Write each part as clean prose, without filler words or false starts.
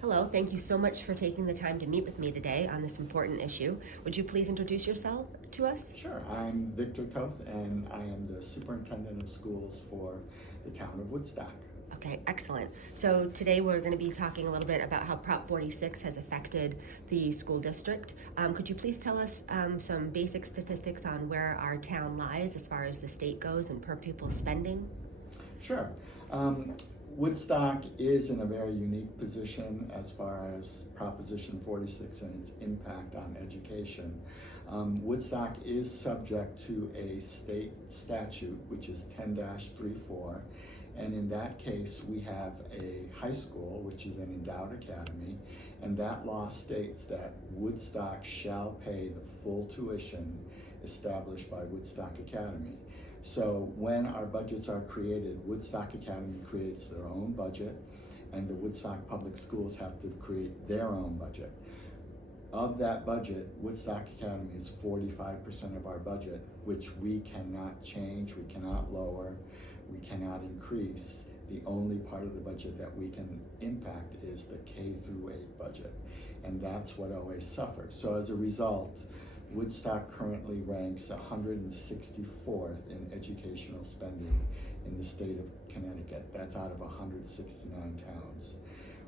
Hello, thank you so much for taking the time to meet with me today on this important issue. Would you please introduce yourself to us? Sure. I'm Victor Toth, and I am the Superintendent of Schools for the town of Woodstock. Okay, excellent. So today we're going to be talking a little bit about how Prop 46 has affected the school district. Could you please tell us some basic statistics on where our town lies as far as the state goes and per pupil spending? Sure. Woodstock is in a very unique position as far as Proposition 46 and its impact on education. Woodstock is subject to a state statute, which is 10-34, and in that case we have a high school, which is an endowed academy, and that law states that Woodstock shall pay the full tuition established by Woodstock Academy. So when our budgets are created, Woodstock Academy creates their own budget, and the Woodstock Public Schools have to create their own budget. Of that budget, Woodstock Academy is 45% of our budget, which we cannot change, we cannot lower, we cannot increase. The only part of the budget that we can impact is the K-8 budget, and that's what always suffers. So as a result, Woodstock currently ranks 164th in educational spending in the state of Connecticut. That's out of 169 towns.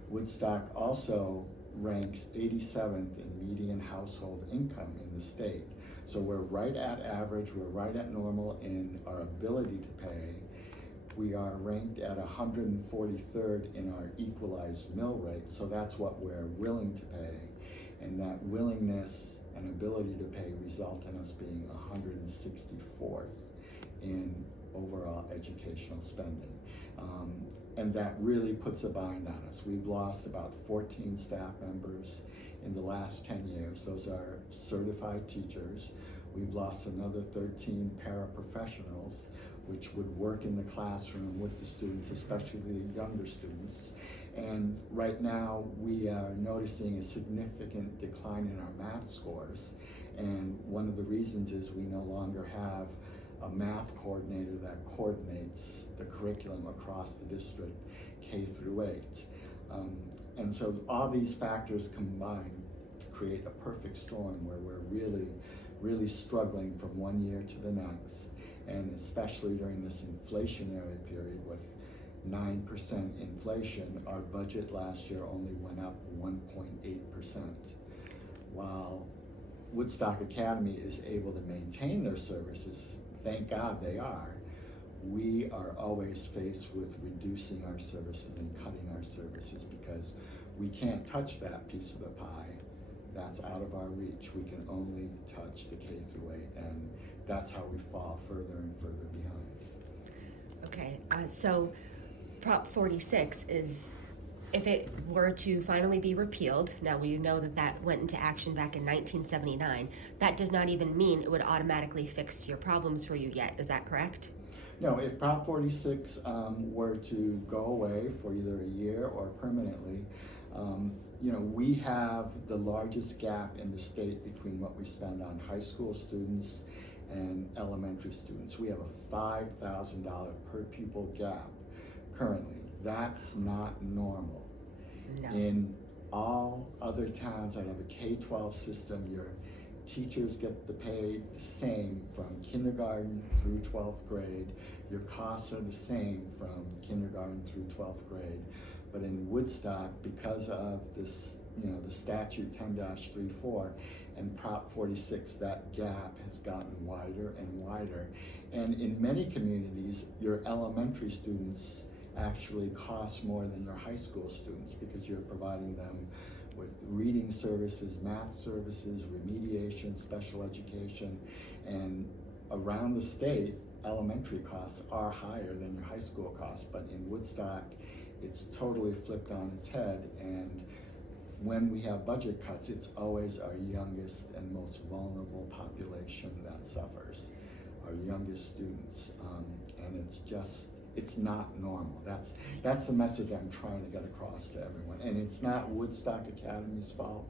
Woodstock also ranks 87th in median household income in the state. So we're right at average, we're right at normal in our ability to pay. We are ranked at 143rd in our equalized mill rate, so that's what we're willing to pay. And that willingness and ability to pay result in us being 164th in overall educational spending. And that really puts a bind on us. We've lost about 14 staff members in the last 10 years. Those are certified teachers. We've lost another 13 paraprofessionals, which would work in the classroom with the students, especially the younger students. And right now we are noticing a significant decline in our math scores. And one of the reasons is we no longer have a math coordinator that coordinates the curriculum across the district, K-8. And so all these factors combined create a perfect storm where we're really struggling from one year to the next. And especially during this inflationary period with 9% inflation, our budget last year only went up 1.8%. While Woodstock Academy is able to maintain their services, thank God they are, we are always faced with reducing our services and cutting our services because we can't touch that piece of the pie. That's out of our reach. We can only touch the K-8, and that's how we fall further and further behind. Okay, so Prop 46 is, if it were to finally be repealed, now we know that that went into action back in 1979, that does not even mean it would automatically fix your problems for you yet, is that correct? No, if Prop 46 were to go away for either a year or permanently, we have the largest gap in the state between what we spend on high school students and elementary students. We have a $5,000 per pupil gap currently. That's not normal. No. In all other towns that have a K-12 system, your teachers get the pay the same from kindergarten through 12th grade. Your costs are the same from kindergarten through 12th grade. But in Woodstock, because of this, the statute 10-34 and Prop 46, that gap has gotten wider and wider. And in many communities, your elementary students actually cost more than your high school students because you're providing them with reading services, math services, remediation, special education, and around the state, elementary costs are higher than your high school costs, but in Woodstock, it's totally flipped on its head, and when we have budget cuts, it's always our youngest and most vulnerable population that suffers, our youngest students, and it's not normal. That's the message I'm trying to get across to everyone, and it's not Woodstock Academy's fault.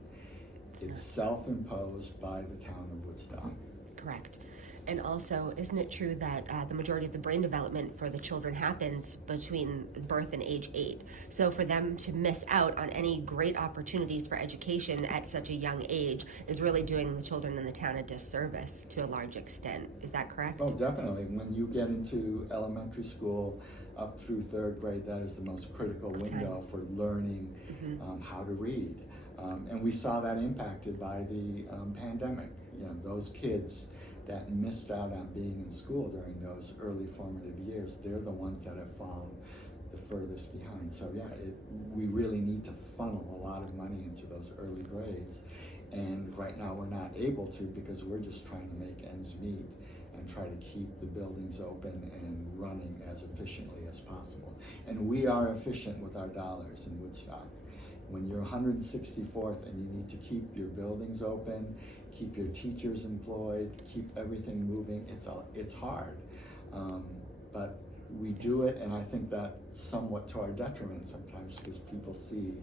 It's self-imposed by the town of Woodstock. Correct. And also, isn't it true that the majority of the brain development for the children happens between birth and age 8? So for them to miss out on any great opportunities for education at such a young age is really doing the children in the town a disservice to a large extent. Is that correct? Oh, definitely. When you get into elementary school up through 3rd grade, that is the most critical window for learning how to read. And we saw that impacted by the pandemic. You know, those kids that missed out on being in school during those early formative years, they're the ones that have fallen the furthest behind. So yeah, we really need to funnel a lot of money into those early grades. And right now we're not able to, because we're just trying to make ends meet and try to keep the buildings open and running as efficiently as possible. And we are efficient with our dollars in Woodstock. When you're 164th and you need to keep your buildings open, keep your teachers employed, keep everything moving, it's hard. But we do it, and I think that's somewhat to our detriment sometimes, because people see,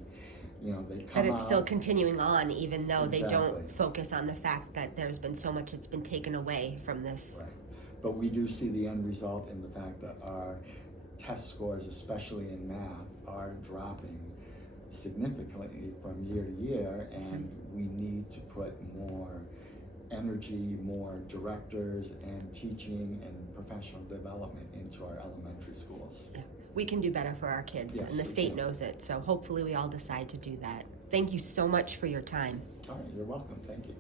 you know, they come that it's out, still continuing on, even though they don't Exactly. focus on the fact that there's been so much that's been taken away from this. Right. But we do see the end result in the fact that our test scores, especially in math, are dropping significantly from year to year, and we need to put more energy, more directors and teaching and professional development into our elementary schools. Yeah. We can do better for our kids, Yes, and the we state can. knows it, so hopefully we all decide to do that. Thank you so much for your time. All right, you're welcome. Thank you.